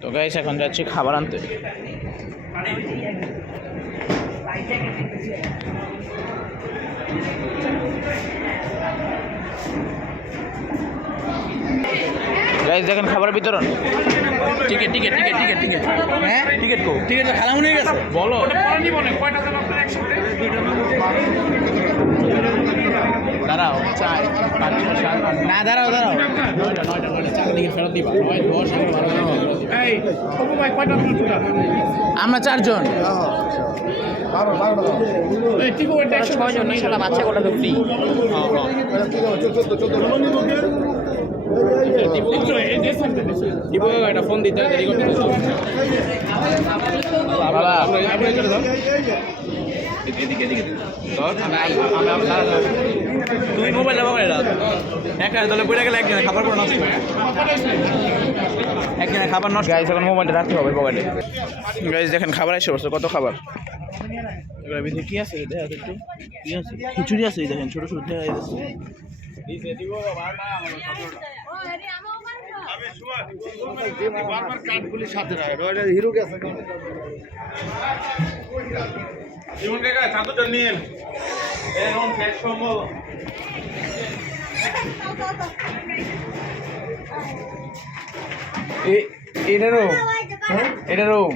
তো গাইস এখন যাচ্ছি খাবার আনতে। গাইস দেখেন খাবার বিতরণ। Ticket ticket ticket ticket ticket হ্যাঁ টিকিট কো টিকিট খালাম নিয়ে গেছে বলো দাঁড়াও চাই না দাঁড়াও দাঁড়াও নয়টা চার টিকিট ফেরত দিবা আমরা চারজন বাচ্চা কোটা তো ফ্রি একটা ফোন দিতে তুই মোবাইল একটা দলে পড়ে গেলে একজনের খাবার পরে নষ্ট একজনের খাবার নষ্ট গাইস এখন মোবাইলটা রাখতে হবে পকেটে। গাইস দেখেন খাবার এসে বসে কত খাবার এবার ভিতরে কি আছে দেখা একটু কি আছে খিচুড়ি আছে দেখেন ছোট ছোট দেখা যাচ্ছে হিরো গেছে এটা রুম এটা রুম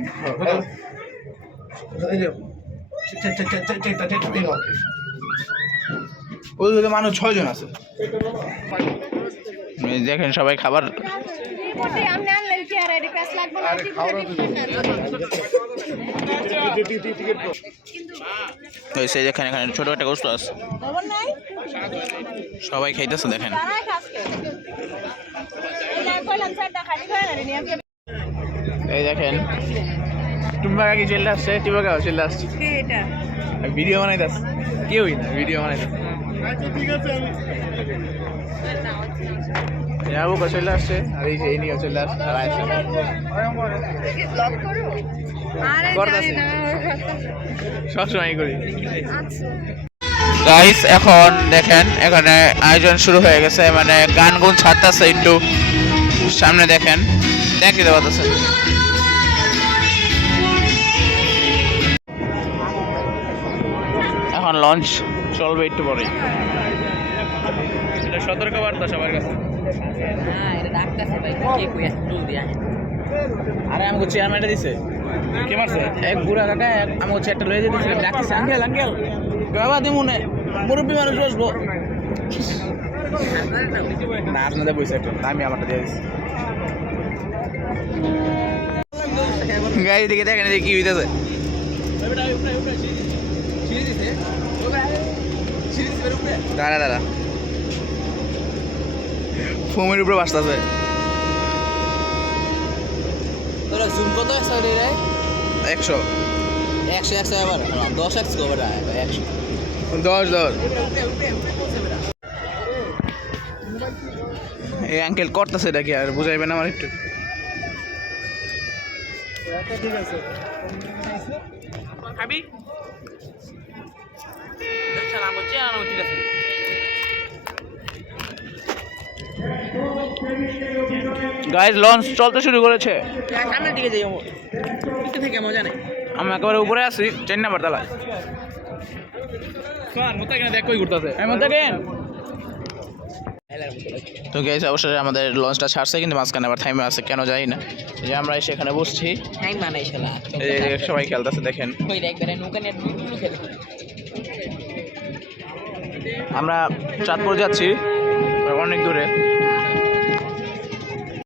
ওই মানুষ 6 জন আছে দেখেন সবাই খাবার যেখানে এখানে ছোট একটা গোস্ত আছে সবাই খাইতেছে দেখেন এই দেখেন টুম্বাকা কি চলে আসছে টুম্বাকাও চলে আসছে ভিডিও বানাইতেছে কেউই না ভিডিও বানাইতেছে যাবো চলে আসছে আর এই নিয়ে চলে আসছে সবসময় করি গাইস এখন দেখেন এখানে আয়োজন শুরু হয়ে গেছে মানে গান গুন ছাড়তেছে একটু সামনে দেখেন দেখতে পাচ্ছেন এখন লঞ্চ চলবে একটু পরে এটা সতর্কবার্তা সবার কাছে আরে আমাকে চেয়ারম্যানটা দিছে কে মারছে এক বুড়া কাকা আমাকে চেয়ারটা লয়ে দিয়েছে ডাকতেছে আঙ্কেল আঙ্কেল বাবা দিমুনে মুরব্বী মানুষ বসবো না আপনাদের পয়সা একটু আমি আমারটা দিয়ে দিচ্ছি গাড়ি দিকে দেখেন কি হইতেছে দাঁড়া দাঁড়া ফোমের উপরে বাসতেছে জুম কত 100 আবার 10x কভার 10 এই আঙ্কেল করতেছে এটা কি আর বুঝাইবেন আমার একটু ঠিক আছে খাবি গাইজ লঞ্চ চলতে শুরু করেছে সামনের দিকে যাই থেকে মজা নেই আমি একেবারে উপরে আছি 4 নাম্বার তলায় দেখ কই ঘুরতেছে তো গাইজ অবশ্যই আমাদের লঞ্চটা ছাড়ছে কিন্তু মাঝখানে আবার থাইমে আছে কেন জানি না যে আমরা সেখানে বসছি সবাই খেলতেছে দেখেন আমরা চাঁদপুর যাচ্ছি অনেক দূরে